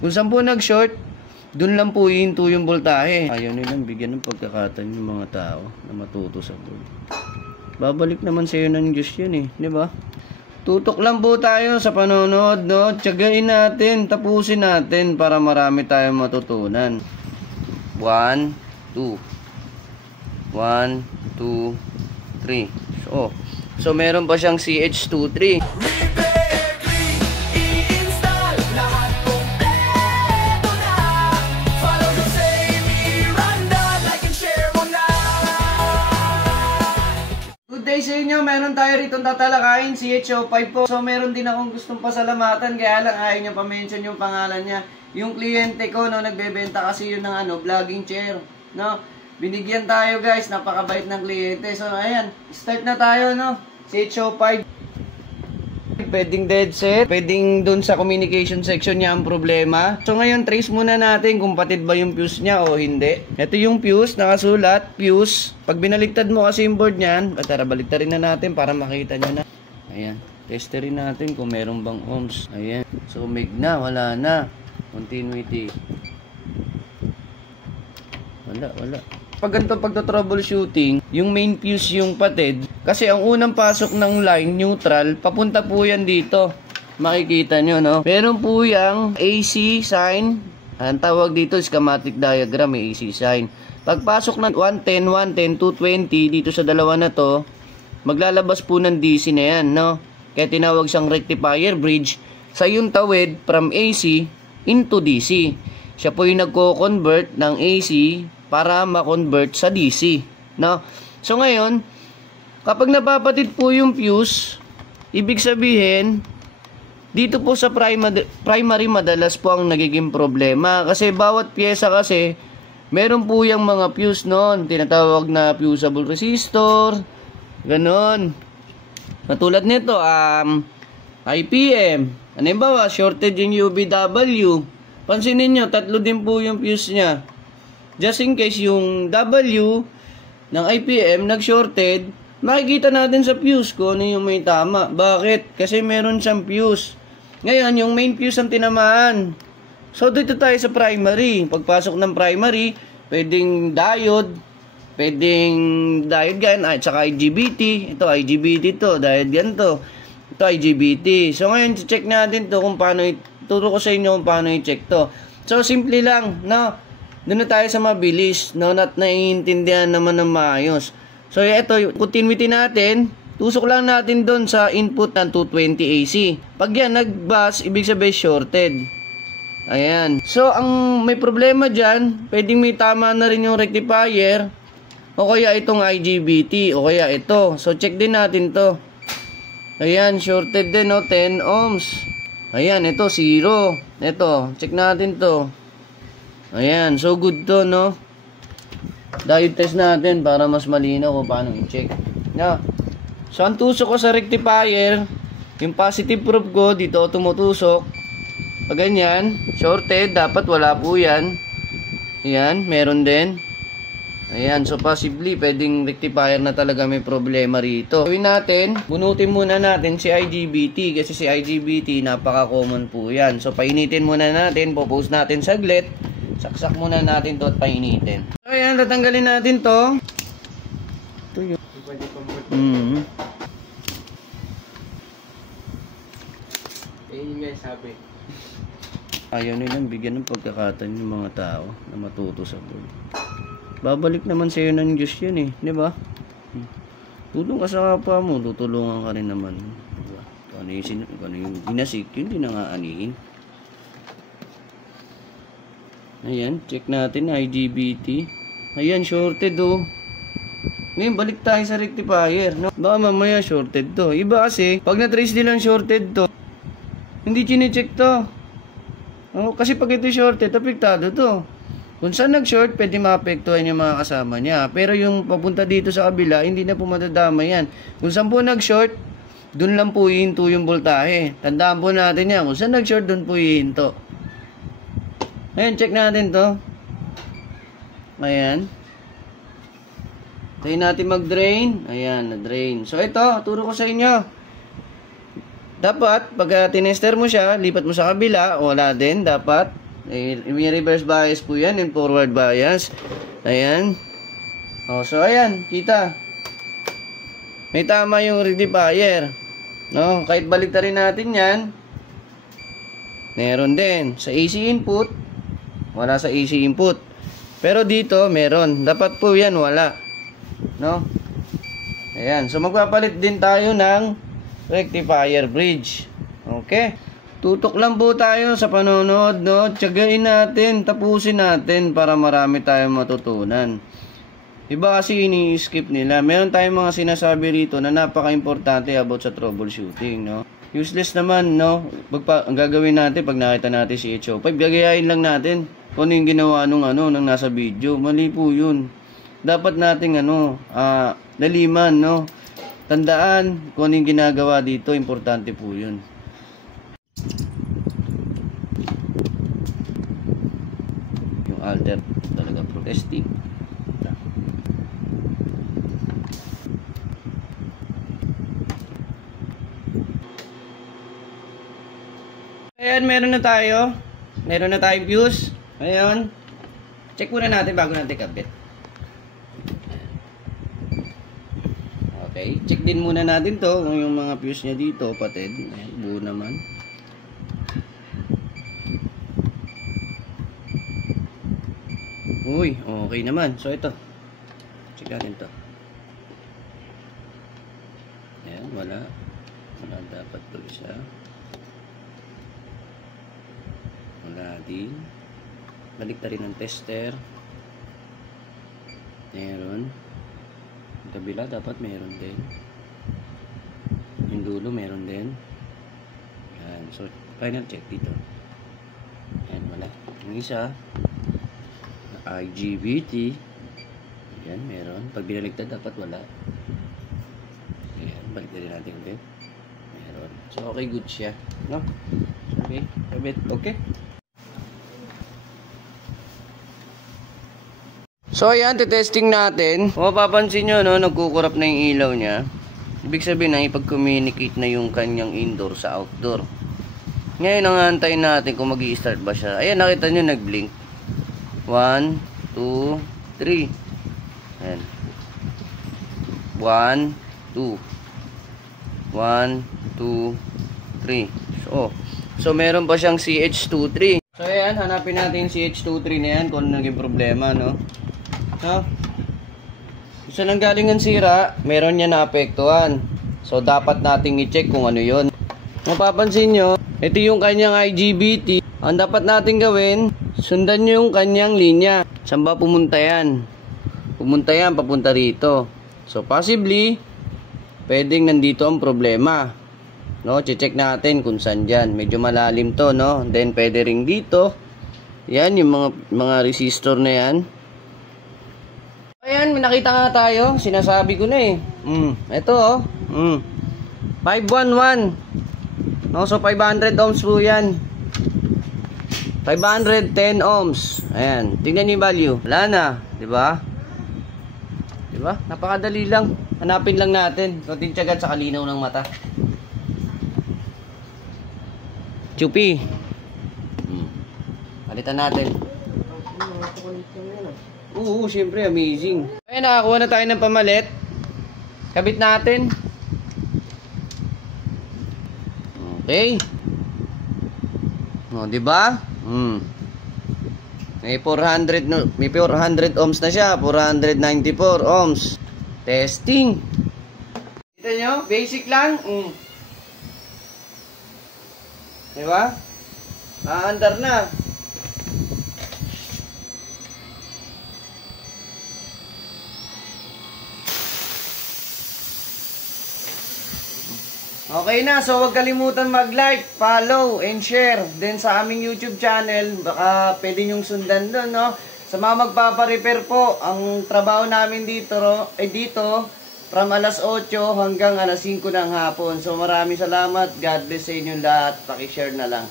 Kung saan po nag-short, dun lang po hihinto yung voltahe. Ayaw nilang bigyan ng pagkakataon yung mga tao na matuto sa board. Babalik naman sa iyo ng Diyos yun eh, di ba? Tutok lang po tayo sa panonood, no? Tiyagain natin, tapusin natin para marami tayong matutunan. 1, 2. 1, 2, 3. So meron pa siyang CH23. Sa inyo, meron tayo rito tatalakayin, CH05 po. So meron din akong gustong pasalamatan, kaya lang ayaw niya pa-mention yung pangalan niya. Yung kliyente ko, no, nagbebenta kasi yun ng vlogging chair, no. Binigyan tayo guys, napakabait ng kliyente. So ayan, start na tayo, no. CH05. Pwedeng dead set, pwedeng dun sa communication section niya ang problema. So ngayon, trace muna natin kung patid ba yung fuse niya o hindi. Ito yung fuse, nakasulat, fuse. Pag binaliktad mo kasi yung board niyan, tara baliktarin na natin para makita nyo na. Ayan, testerin natin kung meron bang ohms. Ayan, so mig na, wala na. Continuity. Wala. Pag ganito pagto-troubleshooting, yung main fuse yung patid, kasi ang unang pasok ng line, neutral, papunta po yan dito. Makikita nyo, no? Meron po yung AC sign. Ang tawag dito, schematic diagram, may AC sign. Pagpasok ng 110, 110, 220, dito sa dalawa na to, maglalabas po ng DC na yan, no? Kaya tinawag siyang rectifier bridge sa yung tawid from AC into DC. Siya po yung nagko-convert ng AC para ma-convert sa DC, no? So ngayon, kapag napapatid po yung fuse, ibig sabihin, dito po sa primary madalas po ang nagiging problema. Kasi bawat pyesa kasi, meron po yung mga fuse noon, tinatawag na fusible resistor, ganon. Katulad nito, IPM, halimbawa, shorted yung UBW. Pansinin nyo, tatlo din po yung fuse nya. Just in case yung W ng IPM nag-shorted, makikita natin sa fuse ko ano yung may tama. Bakit? Kasi meron siyang fuse. Ngayon, yung main fuse ang tinamaan. So, dito tayo sa primary. Pagpasok ng primary, pwedeng diode gan, at saka IGBT. Ito, IGBT to, diode gan to. Ito, IGBT. So, ngayon, check natin to kung paano, turo ko sa inyo kung paano i-check to. So, simple lang, no? Doon na tayo sa mabilis, no? At naiintindihan naman ng maayos. So, ito, yung continuity natin, tusok lang natin doon sa input ng 220 AC. Pag yan, nag-bus, ibig sabihin shorted. Ayan. So, ang may problema dyan, pwedeng may tama na rin yung rectifier, o kaya itong IGBT, o kaya ito. So, check din natin to. Ayan, shorted din, no? 10 ohms. Ayan, ito, 0. Ito, check natin to. Ayan, so good to, no? Diode test natin para mas malinaw kung paano i-check. No? So, ang tusok ko sa rectifier, yung positive probe ko, dito ako tumutusok. Pag ganyan, shorted, dapat wala po yan. Ayan, meron din. Ayan, so possibly, pwedeng rectifier na talaga may problema rito. Gawin natin, bunutin muna natin si IGBT, kasi si IGBT, napaka-common po yan. So, painitin muna natin, popost natin saglit. Saksak muna natin to at painitin. So, ayan, tatanggalin natin to. Ito yun. Yun nga sabi. Ayaw nilang bigyan ng pagkakataon yung mga tao na matuto sa board. Babalik naman sa iyo ng Diyos yun eh, di ba? Tulong ka sa kapwa mo, tutulungan ka rin naman. Diba? Kung ano yung dinasik, yun din nga anihin. Ayan, check natin IGBT. Ayan, shorted oh. Ngayon, balik tayo sa rectifier, no? Baka mamaya shorted to. Iba kasi, pag na-trace nilang shorted to, hindi chine-check to. Oh, kasi pag ito shorted, apektado to. Kung saan nag-short, pwede maapektuhan yung mga kasama niya. Pero yung papunta dito sa kabila, hindi na po madadama yan. Kung saan po nag-short, dun lang po hihinto yung voltahe. Tandaan po natin yan. Kung saan nag-short, dun po hihinto. Ayan, check natin to. Ayan. Tayo natin mag-drain. Ayan, na-drain. So, ito, turo ko sa inyo. Dapat, pag tinester mo siya, lipat mo sa kabila, wala din. Dapat, May reverse bias po yan and forward bias. Ayan. O, so ayan, kita. May tama yung rectifier. No, kahit baliktarin natin yan, meron din. Sa AC input, wala sa AC input. Pero dito, meron. Dapat po yan, wala. No? Ayan. So, magpapalit din tayo ng rectifier bridge. Okay? Tutok lang po tayo sa panonood, no? Tiyagain natin, tapusin natin para marami tayong matutunan. Iba kasi ini-skip nila. Meron tayong mga sinasabi rito na napaka-importante about sa troubleshooting, no? Useless naman, no? Ang gagawin natin pag nakita natin si HO5, gagayain lang natin kung ano yung ginawa nung nasa video. Mali po yun. Dapat nating laliman, no? Tandaan kung ano yung ginagawa dito, importante po yun. Yung alter talaga protesting. Ayan, meron na tayo. Meron na tayong fuse. Ayan. Check muna natin bago natin kabit. Okay. Check din muna natin to kung yung mga fuse niya dito, patid. Ayan, buo naman. Uy, okay naman. So, ito. Check natin to. Ayan, wala. Wala dapat to isa. Wala din. Balik na rin ang tester. Meron. Yung kabila dapat meron din. Yung dulo meron din. Yan. So, final check dito. Yan, wala. Yung isa, IGBT. Yan, meron. Pag binaligtad dapat wala. Yan, balik na rin natin ulit. Meron. So, okay, good siya. No? Okay, kabit. Okay. So ayan, testing natin. Kung mapapansin nyo, no, nagkukurap na yung ilaw niya. Ibig sabihin na ipag-communicate na yung kanyang indoor sa outdoor. Ngayon, ang antayin natin kung mag-i-start ba siya. Ayan, nakita nyo, nag-blink. 1, 2, 3. Ayan. 1, 2. 1, 2, 3. So meron pa siyang CH23. So ayan, hanapin natin CH23 na yan kung ano naging problema, no? No? Isa lang galing ang sira, meron niya naapektuhan. So dapat nating i-check kung ano yon. Mapapansin nyo, ito yung kanyang IGBT. Ang dapat nating gawin, sundan nyo yung kanyang linya. Saan ba pumunta yan? Pumunta yan, papunta rito. So possibly, pwedeng nandito ang problema. No, check natin kung saan dyan. Medyo malalim to, no? Then pwede ring dito. Yan, yung mga resistor na yan. Ayan, may nakita nga tayo. Sinasabi ko na eh. Ito oh. 511. No, so 500 ohms po yan. 510 ohms. Ayan, tingnan niyo yung value. Wala na, di ba? Di ba? Napakadali lang. Hanapin lang natin. Kunting tiyaga sa kalinaw ng mata. Chupi. Palitan natin. Oo, syempre, amazing. Ayan, nakakuha na tayo ng pamalit. Kabit natin. Okay. O, di ba? May 400 ohms na siya. 494 ohms. Testing. Kita nyo? Basic lang. Di ba? Maandar na. Okay na, so huwag kalimutan mag-like, follow, and share. Then sa aming YouTube channel, baka pwede nyong sundan doon, no? Sa mga magpapa-repair po, ang trabaho namin dito, from alas 8 hanggang alas 5 ng hapon. So maraming salamat, God bless sa inyong lahat, pakishare na lang.